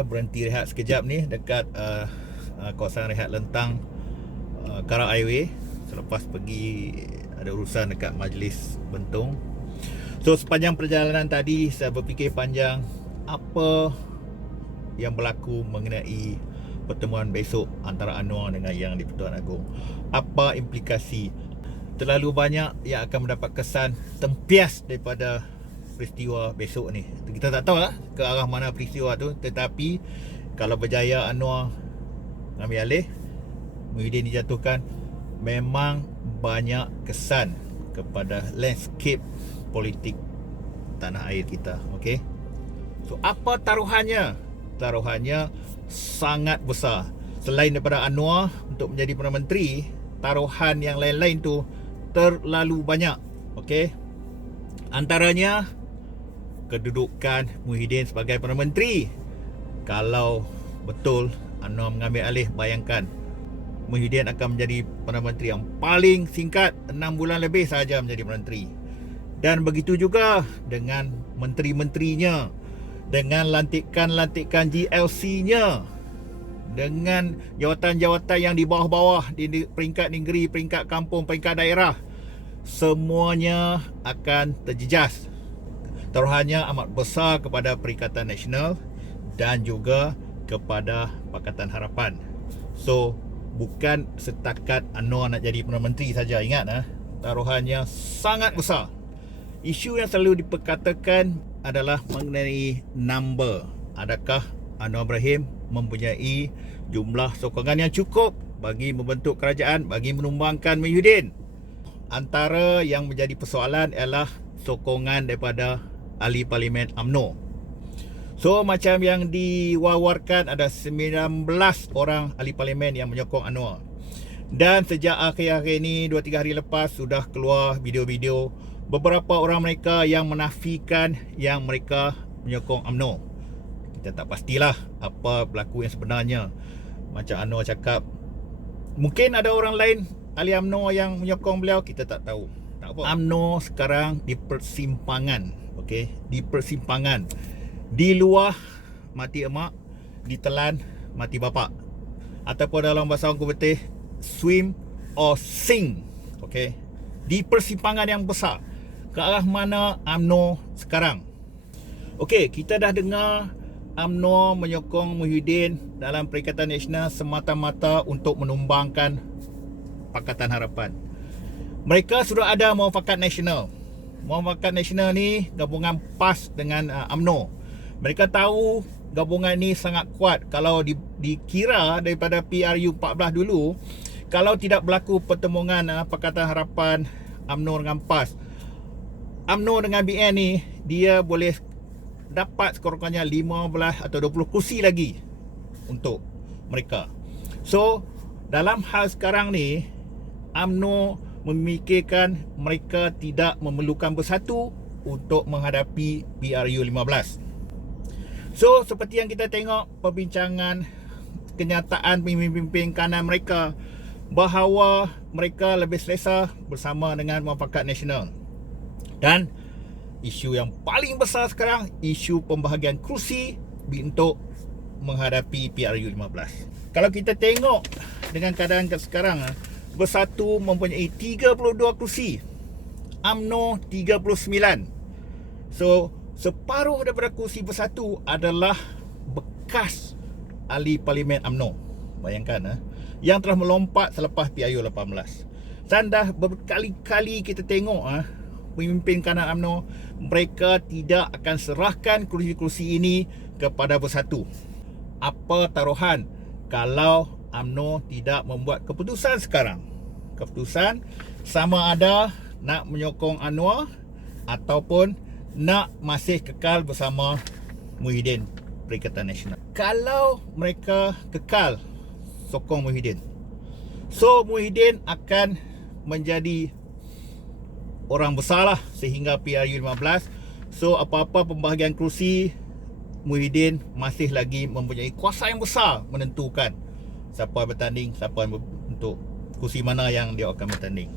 saya berhenti rehat sekejap ni dekat kawasan rehat Lentang, Kara Highway, selepas pergi ada urusan dekat Majlis Bentong. So sepanjang perjalanan tadi saya berfikir panjang apa yang berlaku mengenai pertemuan besok antara Anwar dengan Yang di-Pertuan Agong. Apa implikasi? Terlalu banyak yang akan mendapat kesan tempias daripada peristiwa besok ni. Kita tak tahu lah ke arah mana peristiwa tu, tetapi kalau berjaya Anwar ambil alih, Muhyiddin dijatuhkan, memang banyak kesan kepada landscape politik tanah air kita. Okey. So apa taruhannya? Taruhannya sangat besar. Selain daripada Anwar untuk menjadi Perdana Menteri, taruhan yang lain-lain tu terlalu banyak. Okey. Antaranya kedudukan Muhyiddin sebagai Perdana Menteri. Kalau betul Anwar mengambil alih, bayangkan Muhyiddin akan menjadi Perdana Menteri yang paling singkat, 6 bulan lebih sahaja menjadi Perdana Menteri. Dan begitu juga dengan menteri-menterinya, dengan lantikan-lantikan GLC-nya, dengan jawatan-jawatan yang di bawah-bawah, di peringkat negeri, peringkat kampung, peringkat daerah, semuanya akan terjejas. Taruhannya amat besar kepada Perikatan Nasional dan juga kepada Pakatan Harapan. So bukan setakat Anwar nak jadi Perdana Menteri saja, ingat taruhannya sangat besar. Isu yang selalu diperkatakan adalah mengenai number. Adakah Anwar Ibrahim mempunyai jumlah sokongan yang cukup bagi membentuk kerajaan, bagi menumbangkan Muhyiddin? Antara yang menjadi persoalan ialah sokongan daripada ahli parlimen UMNO. So macam yang diwawarkan, ada 19 orang ahli parlimen yang menyokong Anwar. Dan sejak akhir-akhir ini, 2-3 hari lepas, sudah keluar video-video beberapa orang mereka yang menafikan yang mereka menyokong UMNO. Kita tak pastilah apa berlaku yang sebenarnya. Macam Anwar cakap, mungkin ada orang lain ahli UMNO yang menyokong beliau, kita tak tahu. Tak apa. UMNO sekarang di persimpangan. Okey, di persimpangan. Di luar mati emak, ditelan mati bapak. Ataupun dalam bahasa orang Betih, swim or sink. Okey. Di persimpangan yang besar. Ke arah mana UMNO sekarang? Okey, kita dah dengar UMNO menyokong Muhyiddin dalam Perikatan Nasional semata-mata untuk menumbangkan Pakatan Harapan. Mereka sudah ada Muafakat Nasional. Muafakat Nasional ni gabungan PAS dengan UMNO. Mereka tahu gabungan ni sangat kuat. Kalau dikira daripada PRU 14 dulu, kalau tidak berlaku pertemuan Pakatan Harapan UMNO dengan PAS, UMNO dengan BN ni, dia boleh dapat sekurang-kurangnya 15 atau 20 kursi lagi untuk mereka. So dalam hal sekarang ni, UMNO memikirkan mereka tidak memerlukan bersatu untuk menghadapi PRU 15. So seperti yang kita tengok perbincangan kenyataan pemimpin kanan mereka, bahawa mereka lebih selesa bersama dengan Muafakat Nasional. Dan isu yang paling besar sekarang, isu pembahagian kerusi untuk menghadapi PRU 15. Kalau kita tengok dengan keadaan sekarang, Bersatu mempunyai 32 kursi, UMNO 39. So separuh daripada kursi Bersatu adalah bekas ahli parlimen UMNO. Bayangkan yang telah melompat selepas PRU 18. Dan dah berkali-kali kita tengok pemimpin kanan UMNO, mereka tidak akan serahkan kursi-kursi ini kepada Bersatu. Apa taruhan kalau UMNO tidak membuat keputusan sekarang? Keputusan sama ada nak menyokong Anwar ataupun nak masih kekal bersama Muhyiddin Perikatan Nasional. Kalau mereka kekal sokong Muhyiddin, so Muhyiddin akan menjadi orang besar lah sehingga PRU 15. So apa-apa pembahagian kerusi, Muhyiddin masih lagi mempunyai kuasa yang besar menentukan siapa yang bertanding, siapa yang untuk kursi mana yang dia akan bertanding.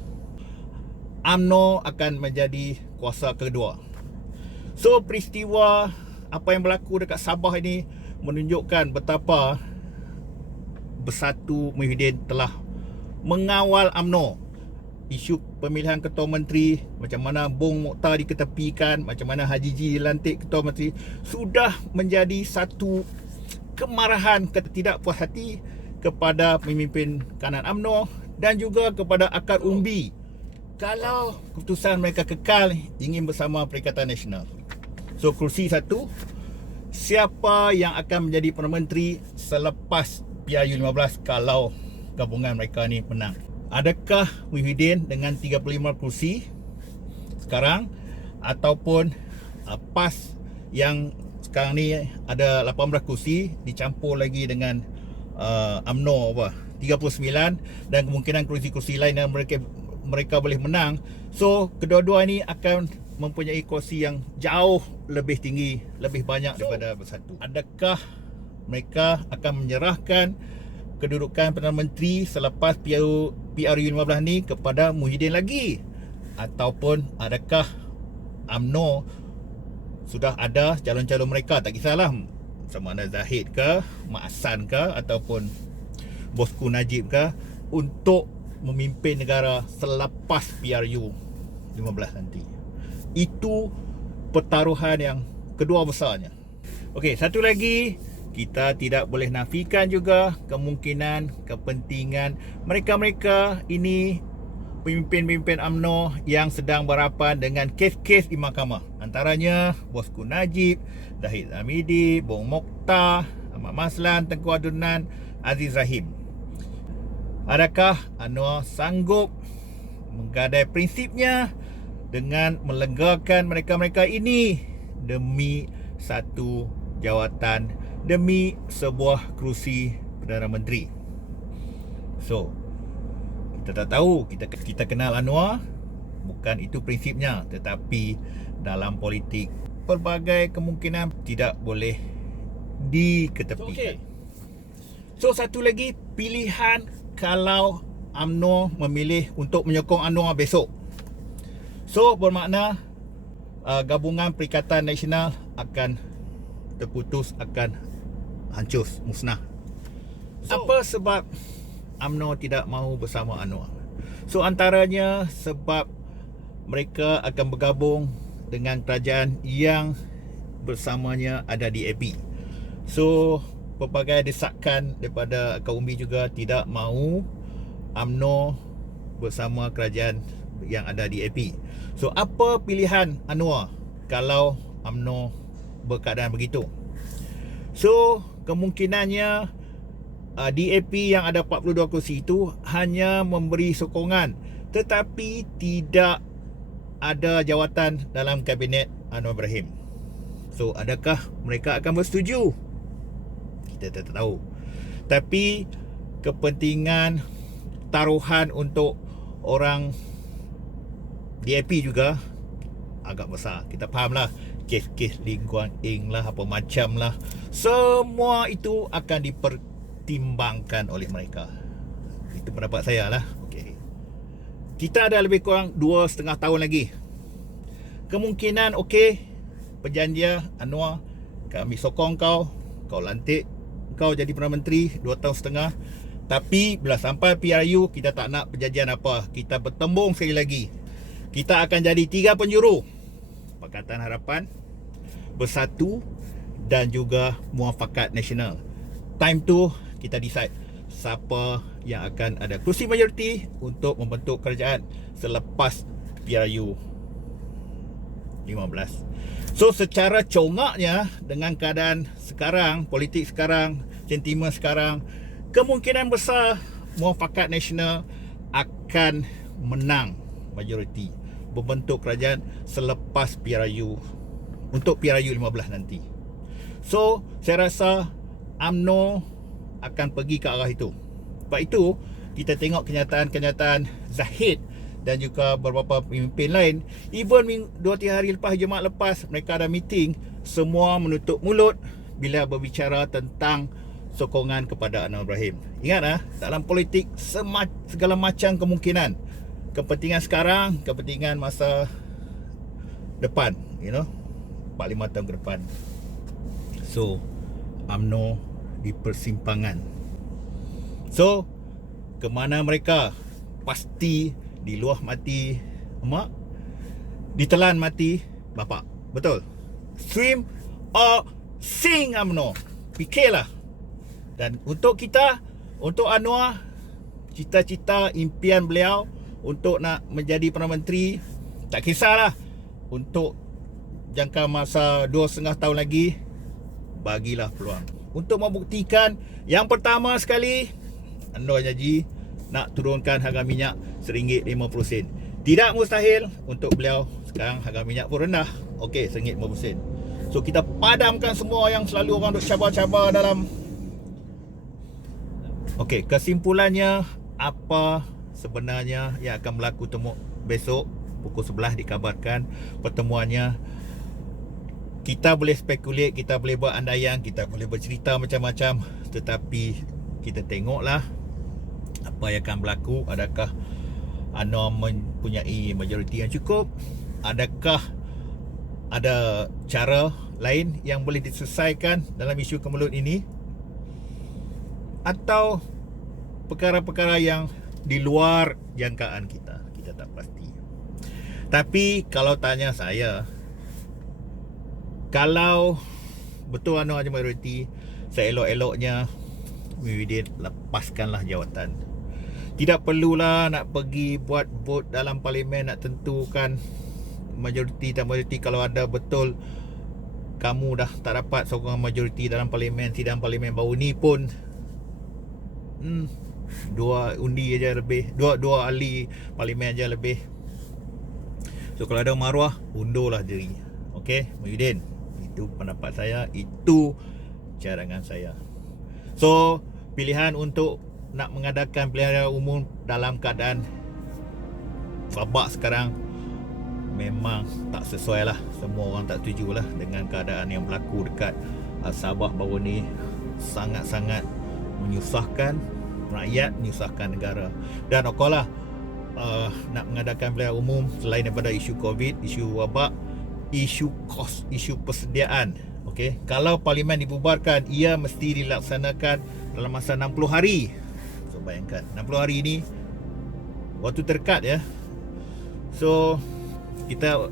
UMNO akan menjadi kuasa kedua. So peristiwa apa yang berlaku dekat Sabah ini menunjukkan betapa Bersatu Muhyiddin telah mengawal UMNO. Isu pemilihan ketua menteri, macam mana Bung Mokhtar diketepikan, macam mana Haji G dilantik ketua menteri, sudah menjadi satu kemarahan, ketidakpuas hati kepada pemimpin kanan UMNO dan juga kepada akar umbi kalau keputusan mereka kekal ingin bersama Perikatan Nasional. So kerusi satu, siapa yang akan menjadi Perdana Menteri selepas PRU 15 kalau gabungan mereka ni menang? Adakah Muhyiddin dengan 35 kursi sekarang, ataupun PAS yang sekarang ni ada 18 kursi dicampur lagi dengan UMNO 39, dan kemungkinan kursi-kursi lain yang mereka boleh menang. So kedua-dua ni akan mempunyai kursi yang jauh lebih tinggi, lebih banyak daripada Bersatu. Adakah mereka akan menyerahkan kedudukan Perdana Menteri selepas PRU 15 ni kepada Muhyiddin lagi, ataupun adakah UMNO sudah ada calon-calon mereka, tak kisahlah sama ada Zahid ke, Mak Hassan ke, ataupun Bosku Najib ke, untuk memimpin negara selepas PRU 15 nanti. Itu pertaruhan yang kedua besarnya. Okey, satu lagi, kita tidak boleh nafikan juga kemungkinan kepentingan mereka-mereka ini, pemimpin-pemimpin UMNO yang sedang berhadapan dengan kes-kes di mahkamah. Antaranya Bosku Najib, Zahid Hamidi, Bung Mokhtar, Ahmad Maslan, Tengku Adunan, Aziz Rahim. Adakah Anwar sanggup menggadai prinsipnya dengan melegakan mereka-mereka ini demi satu jawatan, demi sebuah kerusi Perdana Menteri? So, kita tak tahu, kita kenal Anwar, bukan itu prinsipnya, tetapi dalam politik pelbagai kemungkinan tidak boleh diketepikan. So satu lagi pilihan kalau UMNO memilih untuk menyokong Anwar besok. So bermakna gabungan Perikatan Nasional akan terputus, akan hancur, musnah. Apa sebab UMNO tidak mahu bersama Anwar? So antaranya sebab mereka akan bergabung dengan kerajaan yang bersamanya ada di AP. So pelbagai desakan daripada kaum umbi juga tidak mahu UMNO bersama kerajaan yang ada di AP. So apa pilihan Anwar kalau UMNO berkeadaan begitu? So kemungkinannya DAP yang ada 42 kursi itu hanya memberi sokongan, tetapi tidak ada jawatan dalam kabinet Anwar Ibrahim. So adakah mereka akan bersetuju? Kita tak tahu. Tapi kepentingan taruhan untuk orang DAP juga agak besar. Kita fahamlah, kes-kes Lee Kuan Ing lah, apa macam lah, semua itu akan dipertimbangkan oleh mereka. Itu pendapat saya lah. Okay. Kita ada lebih kurang 2,5 tahun lagi. Kemungkinan perjanjian Anwar, kami sokong kau lantik kau jadi Perdana Menteri 2,5 tahun. Tapi bila sampai PRU, kita tak nak perjanjian apa. Kita bertembung sekali lagi. Kita akan jadi 3 penjuru: Pakatan Harapan, Bersatu dan juga Muafakat Nasional. Time tu kita decide siapa yang akan ada kursi majoriti untuk membentuk kerajaan selepas PRU 15. So secara congaknya, dengan keadaan sekarang, politik sekarang, sentimen sekarang, kemungkinan besar Muafakat Nasional akan menang majoriti, membentuk kerajaan selepas PRU, untuk PRU 15 nanti. So saya rasa UMNO akan pergi ke arah itu. Sebab itu kita tengok kenyataan-kenyataan Zahid dan juga beberapa pemimpin lain, even 2-3 hari lepas, Jumaat lepas, mereka ada meeting, semua menutup mulut bila berbicara tentang sokongan kepada Anwar Ibrahim. Ingat dalam politik segala macam kemungkinan. Kepentingan sekarang, kepentingan masa depan, 4-5 tahun ke depan. So UMNO di persimpangan. So, ke mana mereka? Pasti diluah mati emak, ditelan mati bapak. Betul. Swim or sing UMNO. Fikirlah. Dan untuk kita, untuk Anwar, cita-cita impian beliau untuk nak menjadi Perdana Menteri, tak kisahlah, untuk jangka masa 2,5 tahun lagi, bagilah peluang untuk membuktikan. Yang pertama sekali, Anwar janji nak turunkan harga minyak RM1.50. Tidak mustahil untuk beliau. Sekarang harga minyak pun rendah. Okey, RM1.50. So kita padamkan semua yang selalu orang duk cabar-cabar dalam. Okey, kesimpulannya apa sebenarnya yang akan berlaku besok pukul 11 dikabarkan pertemuannya. Kita boleh spekulate, kita boleh buat andaian, kita boleh bercerita macam-macam, tetapi kita tengoklah apa yang akan berlaku. Adakah Anwar mempunyai majoriti yang cukup? Adakah ada cara lain yang boleh diselesaikan dalam isu kemelut ini? Atau perkara-perkara yang di luar jangkaan kita? Kita tak pasti. Tapi kalau tanya saya, kalau betul Anwar ada majoriti, seelok-eloknya Muhyiddin lepaskanlah jawatan. Tidak perlulah nak pergi buat vote dalam parlimen nak tentukan majoriti dan majoriti. Kalau ada betul kamu dah tak dapat sokongan majoriti dalam parlimen, sidang parlimen baru ni pun dua undi aja lebih, dua ahli parlimen aja lebih. So kalau ada maruah, undurlah diri. Okey, Muhyiddin, itu pendapat saya, itu cadangan saya. So pilihan untuk nak mengadakan pilihan raya umum dalam keadaan babak sekarang memang tak sesuai lah. Semua orang tak setuju lah dengan keadaan yang berlaku dekat Sabah baru ni. Sangat-sangat menyusahkan rakyat, menyusahkan negara. Dan okeylah, nak mengadakan pilihan umum selain daripada isu COVID, isu wabak, isu kos, isu persediaan. Okey, kalau parlimen dibubarkan, ia mesti dilaksanakan dalam masa 60 hari. So bayangkan 60 hari ni waktu terdekat ya. So kita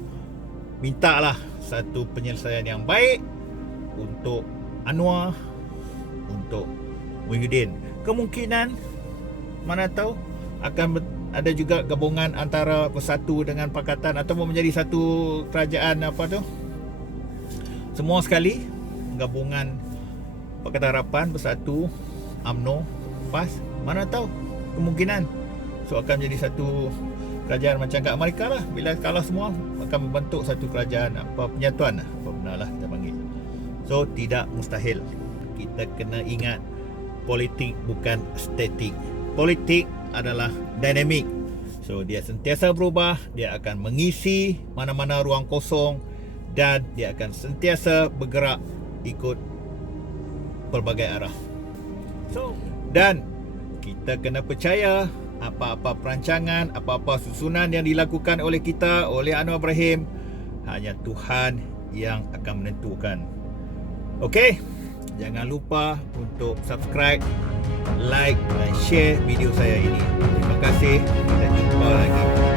mintalah satu penyelesaian yang baik untuk Anwar, untuk Muhyiddin. Kemungkinan mana tahu akan ada juga gabungan antara Bersatu dengan Pakatan ataupun menjadi satu kerajaan semua sekali, gabungan Pakatan Harapan, Bersatu, UMNO, PAS, mana tahu kemungkinan. So akan menjadi satu kerajaan macam kat Amerika lah. Bila kalah semua akan membentuk satu kerajaan penyatuan lah, apa benar lah kita panggil. So tidak mustahil. Kita kena ingat, politik bukan statik. Politik adalah dinamik. So dia sentiasa berubah, dia akan mengisi mana-mana ruang kosong dan dia akan sentiasa bergerak ikut pelbagai arah. So, dan kita kena percaya apa-apa perancangan, apa-apa susunan yang dilakukan oleh kita, oleh Anwar Ibrahim, hanya Tuhan yang akan menentukan. Okey, jangan lupa untuk subscribe, like dan share video saya ini. Terima kasih. Kita jumpa lagi.